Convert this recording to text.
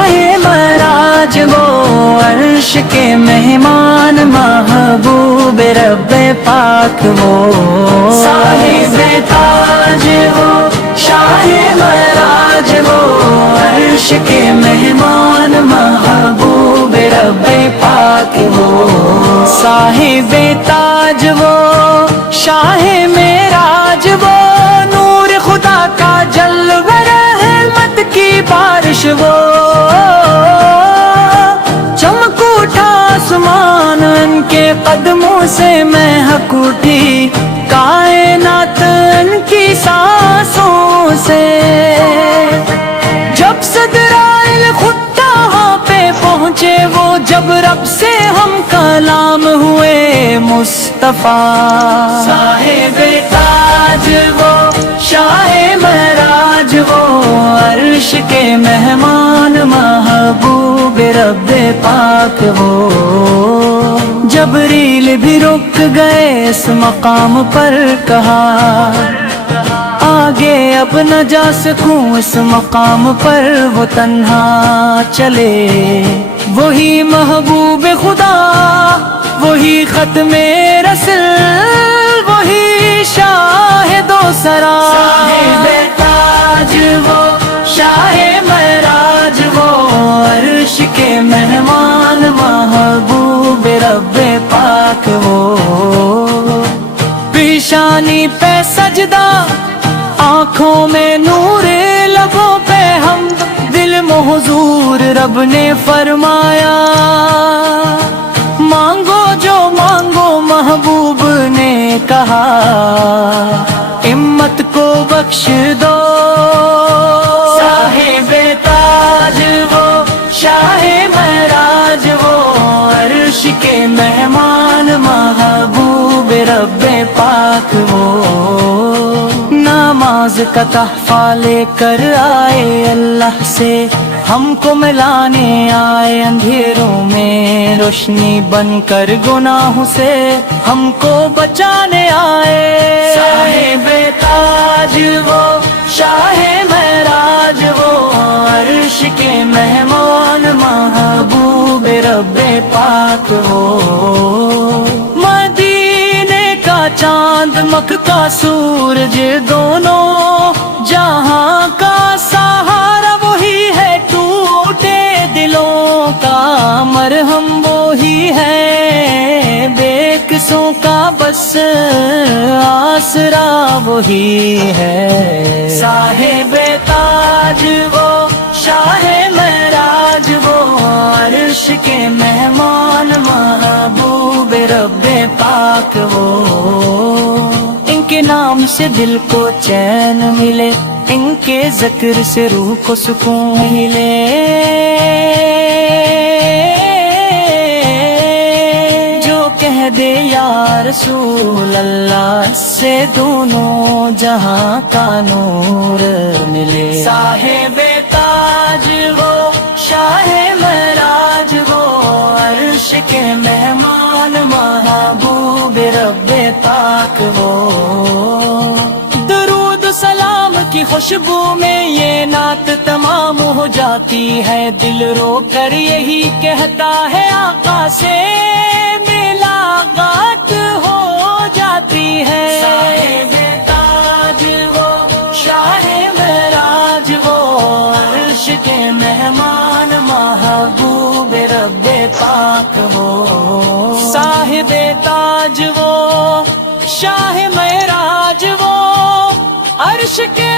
شاہ معراج وہ عرش کے مہمان محبوب رب پاک وہ صاحب تاج وہ شاہ معراج وہ عرش کے مہمان محبوب رب پاک وہ صاحب تاج وہ شاہ معراج وہ نور خدا کا جلوہ رحمت کی بارش وہ چمک اٹھا آسمان ان کے قدموں سے مہک اٹھی کائنات ان کی سانسوں سے جب صدرائے خطا پہ پہنچے وہ جب رب سے ہم کلام ہوئے مصطفیٰ صاحب تاج وہ شاہ معراج وہ عرش کے مہمان محبوب رب پاک وہ جبریل بھی رک گئے اس مقام پر کہا آگے اب نہ جا سکوں اس مقام پر وہ تنہا چلے وہی محبوب خدا وہی ختم رسل وہی شاہد و سرا صاحب تاج وہ شاہ معراج وہ عرش کے مہمان محبوب رب پاک وہ پیشانی پہ سجدہ آنکھوں میں نور لبوں پہ حمد دل میں حضور رب نے فرمایا مانگو جو مانگو محبوب نے کہا امت کو بخش دو صاحب تاج وہ شاہ معراج وہ عرش کے مہمان محبوب رب پاک وہ نماز کا تحفہ لے کر آئے اللہ سے ہم کو ملانے آئے اندھیروں میں روشنی بن کر گناہوں سے ہم کو بچانے آئے صاحب تاج وہ شاہ معراج وہ عرش کے مہمان محبوب رب پاک وہ مدینے کا چاند مکہ کا سورج دونوں جہاں کا سہارا وہی ہے ٹوٹے دلوں کا مرہم وہی ہے بے قصوں کا بس آسرا وہی ہے صاحب تاج وہ شاہ معراج وہ عرش کے مہمان محبوب رب پاک وہ ان کے نام سے دل کو چین ملے ان کے ذکر سے روح کو سکون ملے جو کہہ دے یا رسول اللہ سے دونوں جہاں کا نور ملے صاحب تاج وہ شاہ معراج وہ عرش کے مہمان محبوب رب پاک وہ درود سلام کی خوشبو میں یہ نعت تمام ہو جاتی ہے دل رو کر یہی کہتا ہے آقا سے ملاقات ہو جاتی ہے صاحب تاج وہ شاہ معراج وہ عرش کے مہمان محبوب رب پاک وہ صاحب تاج وہ شاہ معراج وہ عرش کے